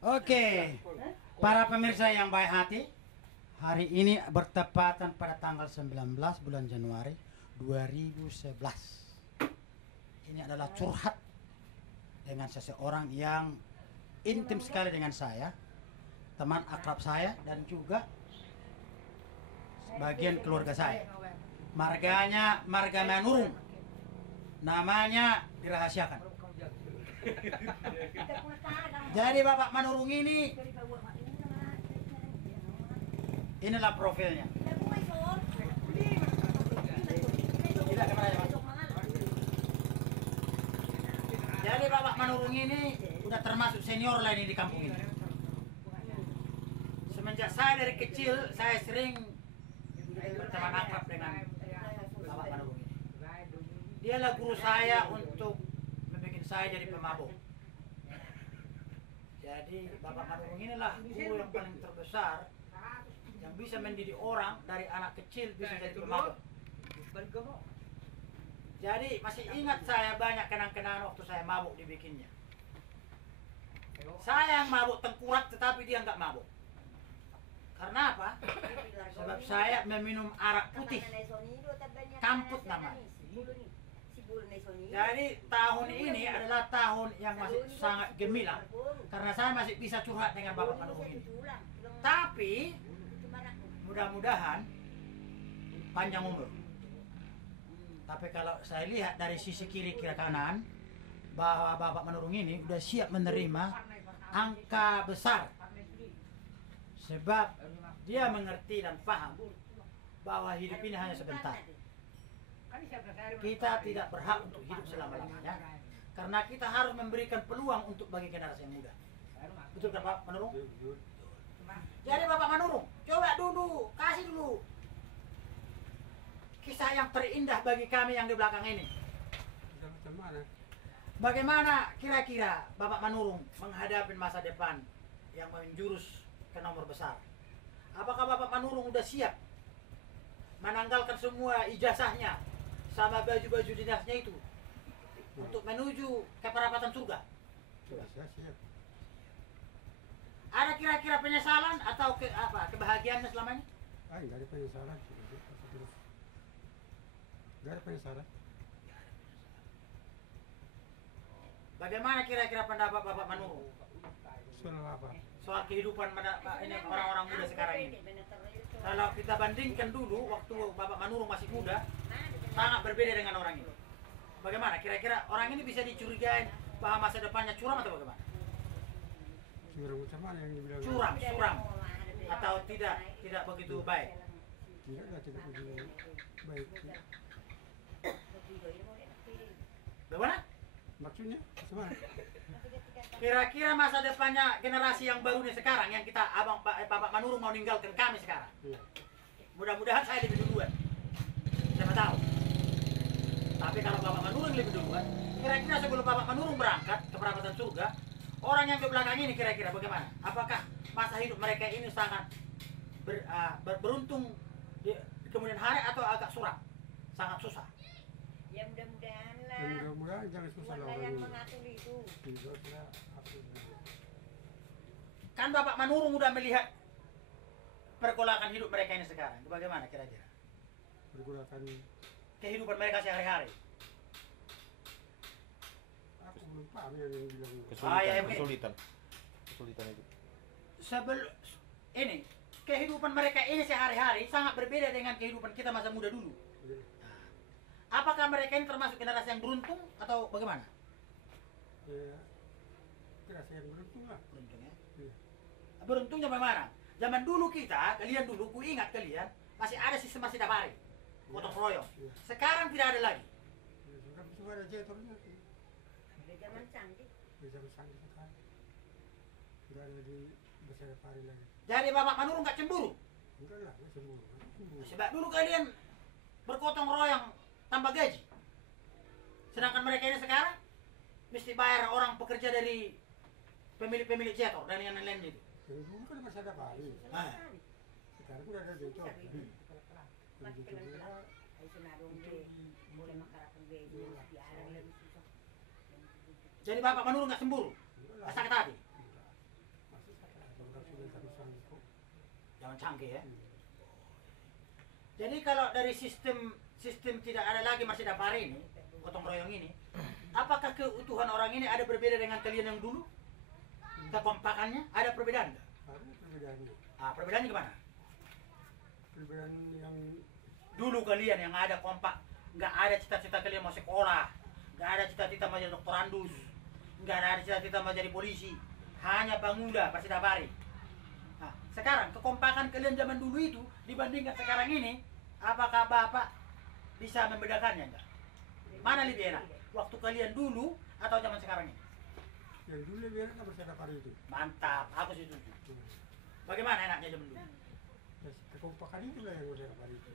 Oke, para pemirsa yang baik hati, hari ini bertepatan pada tanggal 19 bulan Januari 2011. Ini adalah curhat dengan seseorang yang intim sekali dengan saya, teman akrab saya dan juga sebagian keluarga saya. Marganya Marga Manurung, namanya dirahasiakan. Jadi Bapak Manurung ini, inilah profilnya. Jadi Bapak Manurung ini udah termasuk senior lah ini di kampung ini. Semenjak saya dari kecil, saya sering berteman akrab dengan Bapak Manurung ini. Dialah guru saya untuk membuat saya jadi pemabuk. Jadi Bapak Manurung inilah guru yang paling terbesar yang bisa mendidik orang dari anak kecil bisa jadi pemabuk. Jadi masih ingat saya banyak kenang-kenangan waktu saya mabuk dibikinnya. Saya yang mabuk tengkurat tetapi dia nggak mabuk. Karena apa? Sebab saya meminum arak putih, kamput namanya. Jadi tahun ini adalah tahun yang masih sangat gemilang karena saya masih bisa curhat dengan Bapak Manurung ini. Tapi mudah-mudahan panjang umur. Tapi kalau saya lihat dari sisi kiri kanan bahwa Bapak Manurung ini udah siap menerima angka besar. Sebab dia mengerti dan paham bahwa hidup ini hanya sebentar. Kita tidak berhak untuk hidup selama-lamanya. Karena kita harus memberikan peluang untuk bagi generasi yang muda. Betul kan Pak Manurung? Jadi Bapak Manurung, coba dulu, kasih dulu kisah yang terindah bagi kami yang di belakang ini. Bagaimana kira-kira Bapak Manurung menghadapi masa depan yang menjurus ke nomor besar? Apakah Bapak Manurung udah siap menanggalkan semua ijazahnya sama baju-baju dinasnya itu untuk menuju ke perapatan surga? Siap. Ada kira-kira penyesalan atau kebahagiaannya selama ini? Enggak ada penyesalan. Enggak ada penyesalan. Bagaimana kira-kira pendapat Bapak Manurung Soal apa? soal kehidupan ini orang-orang muda sekarang ini? Kalau kita bandingkan dulu waktu Bapak Manurung masih muda, sangat berbeda dengan orang ini. Bagaimana? Kira-kira orang ini bisa dicurigai bahwa masa depannya curam atau bagaimana? Curang macam mana yang dibilang? Curam, atau tidak begitu baik. Tidak begitu baik. Bagaimana? Maksudnya gimana? Kira-kira masa depannya generasi yang baru nih sekarang yang kita Bapak Manurung mau ninggalkan kami sekarang. Iya. Mudah-mudahan saya lebih duluan. Siapa tahu. Tapi kalau Bapak Manurung lebih duluan, kira-kira sebelum Bapak Manurung berangkat ke perapatan surga, orang yang di belakang ini kira-kira bagaimana? Apakah masa hidup mereka ini sangat beruntung di kemudian hari atau agak suram? Sangat susah. Ya mudah-mudahan lah. Mudah-mudahan jangan susah lah Buatlah orang yang ini. mengatur itu. Kan Bapak Manurung udah melihat pergolakan hidup mereka ini sekarang. Itu bagaimana kira-kira? Pergolakan Kehidupan mereka sehari-hari. aku belum paham yang bilang. Kesulitan itu. Ini kehidupan mereka ini sehari-hari sangat berbeda dengan kehidupan kita masa muda dulu. Iya. Apakah mereka ini termasuk generasi yang beruntung atau bagaimana? Ya, kerasa yang beruntung lah. Beruntung ya. Iya. Beruntungnya bagaimana? Zaman dulu kalian dulu, ku ingat kalian, masih ada sistem masih dapari, gotong royong. Iya. Sekarang tidak ada lagi. Ya, sudah cuma ada jetornya. Udah zaman canggih. Bisa bersangka sekali. Tidak ada di besar pari lagi. Jadi Bapak Manurung nggak cemburu? Enggak lah, nggak sembuh. Sebab dulu kalian bergotong royong tambah gaji. Sedangkan mereka ini sekarang mesti bayar orang pekerja dari pemilik jetor dan yang lain-lain itu. Yang dulu kan masih ada pari. Nah, Sekarang udah ada jetor. Masih kelengkap. Ay sunarong boleh makarapang bejo. Biaran lagi susah. jadi Bapak Manurung nggak cemburu? Nggak sakit hati? Zaman canggih ya. Jadi kalau dari sistem tidak ada lagi masih dapari ini, gotong royong ini, apakah keutuhan orang ini ada berbeda dengan kalian yang dulu? Kekompakannya ada perbedaan nggak? Ada perbedaannya. Ah, perbedaannya gimana? Perbedaan yang Dulu kalian yang ada kompak, nggak ada cita-cita kalian mau sekolah, nggak ada cita-cita mau jadi dokter andus, nggak ada cita-cita mau jadi polisi, hanya Banguda Persidapari. Nah, sekarang kekompakan kalian zaman dulu itu dibandingkan sekarang ini, apakah Bapak bisa membedakannya enggak? Mana lebih enak? Waktu kalian dulu atau zaman sekarang ini? yang dulu lebih enak Persidapari itu. Mantap, aku setuju. Bagaimana enaknya zaman dulu? Ya, kekompakan itulah yang Persidapari itu.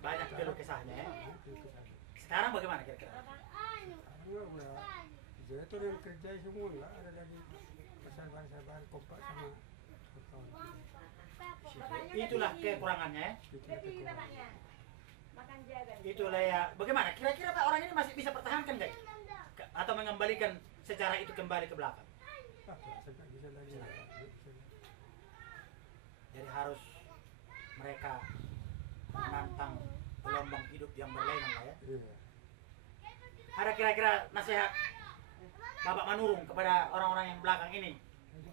Banyak keluh kesahnya ya. Nah, itu kesana. Sekarang bagaimana kira-kira? Karena udah jadi itu yang kerja semua nggak ada lagi Persidapari kompak sama kawan. Itulah kekurangannya ya. Itu kekompakan. Makan jaga. Itulah ya. Bagaimana? Kira-kira Pak orang ini masih bisa pertahankan nggak? Atau mengembalikan secara itu kembali ke belakang? Ah, saya nggak bisa lagi. Jadi harus mereka menantang gelombang hidup yang berlainan lah ya. Iya. Ada kira-kira nasihat Bapak Manurung kepada orang-orang yang belakang ini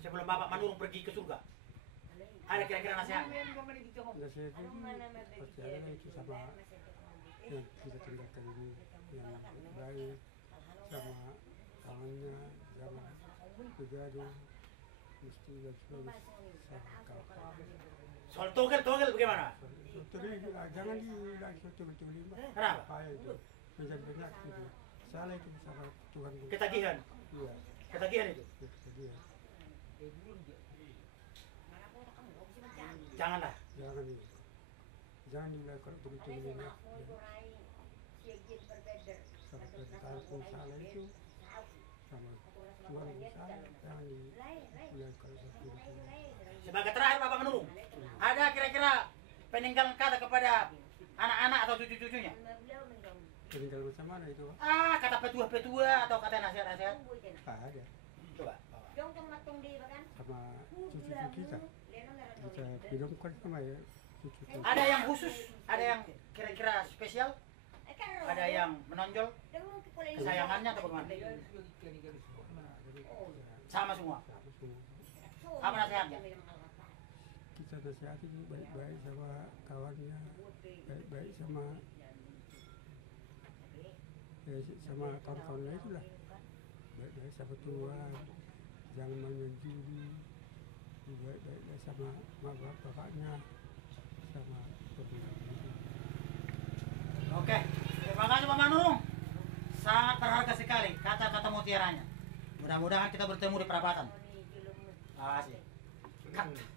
sebelum Bapak Manurung pergi ke surga? Ada kira-kira nasihat? Nasihat itu pasti ada itu sama yang kita tinggalkan ini yang baik sama tangannya jangan bergaduh mesti dan sama kawan. Soal togel bagaimana? Jangan dibilang togel lima. Kenapa? Bahaya itu menjadi banyak gitu. Salah itu sama Tuhan. Ketagihan. Iya, Ketagihan itu. ketagihan. Janganlah. Jangan dilakukan togel lima. Sama perintah pun salah itu sama Tuhan pun salah. Jangan dilakukan togel lima. Sebagai terakhir Bapak Manurung, ada kira-kira peninggalan kata kepada anak-anak atau cucu-cucunya? Peninggal macam mana itu? Ah, kata petua-petua atau kata nasihat-nasihat? Ada Coba. sama cucu-cucu kita. Kita hidupkan sama ya cucu-cucu. Ada yang khusus, ada yang kira-kira spesial, ada yang menonjol kesayangannya atau bagaimana? Sama semua. Sama semua. Apa nasihatnya? Kita nasihati baik-baik sama kawannya, baik-baik sama sama kawan-kawannya itulah, baik-baik sama Tuhan, jangan main judi, baik-baik sama bapaknya, sama teman-teman. Oke, terima kasih Pak Manurung. Sangat berharga sekali kata-kata mutiaranya. Mudah-mudahan kita bertemu di perapatan. Terima kasih. Cut.